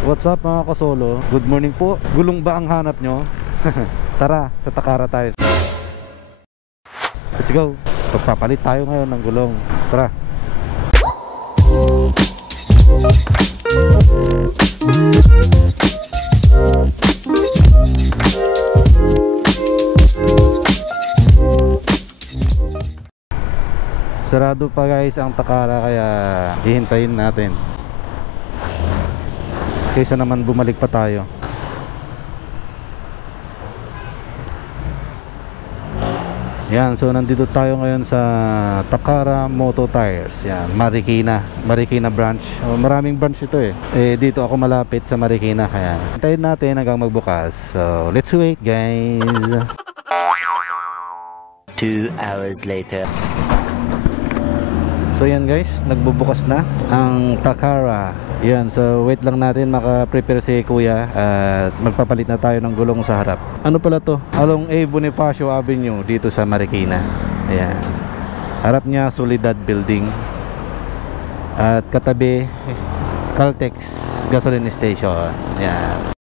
What's up mga kasolo? Good morning po. Gulong ba ang hanap nyo? Tara, sa Takara tayo. Let's go. Pagpapalit tayo ngayon ng gulong. Tara. Sarado pa guys ang Takara, kaya hihintayin natin kaysa naman bumalik pa tayo. Yan, so nandito tayo ngayon sa Takara Moto Tires. Yan, Marikina branch. Maraming branch ito eh. Dito ako malapit sa Marikina, kaya hintayin natin hanggang magbukas. So let's wait guys. 2 hours later. So yan guys, nagbubukas na ang Takara. Yan, so wait lang natin, maka-prepare si kuya at magpapalit na tayo ng gulong sa harap. Ano pala to? Along A. Bonifacio Avenue dito sa Marikina. Ayan, harap niya Solidad Building at katabi Caltex Gasoline Station. Ayan.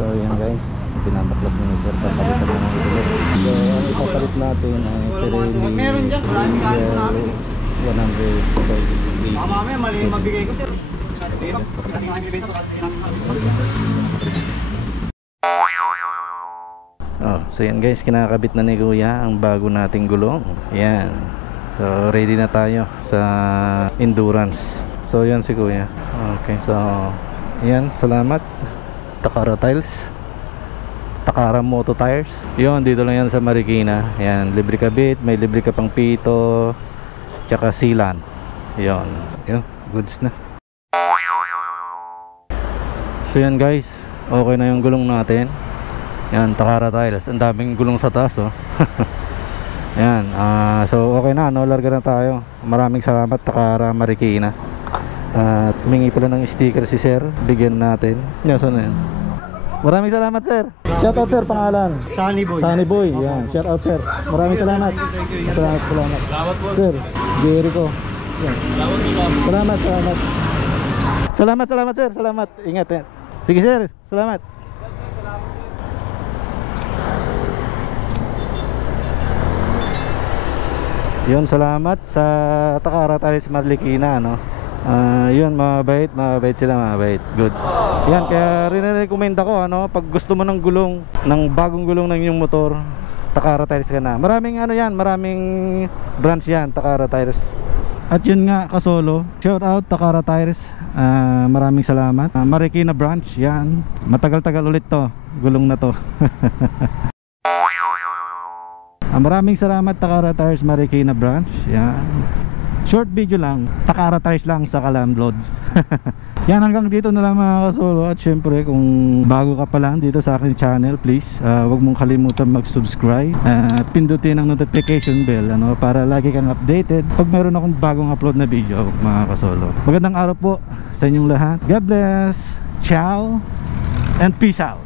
So yan guys, pinapaklas na ni sir, papalitan na ng gulong. So ang ipapalit natin ay Pirelli meron dyan, marami namin 100. Mamaya mali mabigay ko sir. Oh, so yan guys, kinakabit na ni kuya ang bago nating gulong. Yan. So ready na tayo sa endurance. So yan si kuya. Okay, so yan, salamat Takara Tiles, Takara Moto Tires. Yun, dito lang yan sa Marikina. Yan, libre kabit, may libre ka pang pito tsaka sealant. Yun, goods na. So yan guys, okay na yung gulong natin. Yan, Takara Tiles. Ang daming gulong sa taas oh. Yan, so okay na, no? Larga na tayo. Maraming salamat Takara Marikina. At humingi pala ng sticker si sir, bigyan natin. Yan, so na yan. Maraming salamat sir. Shout out sir, pangalan Sunny Boy. Sunny Boy, yan. Shout out sir. Maraming salamat. Salamat. Sir, Jericho. Yan. Salamat sir, salamat. Ingat eh. Sige sir, salamat. Yun, salamat sa Takara Tiles Marikina, no? Yun, mabait sila, mabait. Good. Yan, kaya rin-recommend ako, ano, pag gusto mo ng gulong, ng bagong gulong ng inyong motor, Takara Tires ka na. Maraming ano yan, maraming branch yan, Takara Tires. At yun nga, kasolo, shout out Takara Tires. Maraming salamat. Marikina branch, yan. Matagal-tagal ulit to, gulong na to. Maraming salamat Takara Tires Marikina branch. Yan. Short video lang, Takara Tires lang sa Calamloads. Yan, hanggang dito na lang mga kasolo. At syempre kung bago ka pa lang dito sa aking channel, please wag mong kalimutan mag-subscribe at pindutin ang notification bell, ano, para lagi kang updated pag meron akong bagong upload na video mga kasolo. Magandang araw po sa inyong lahat. God bless, ciao and peace out.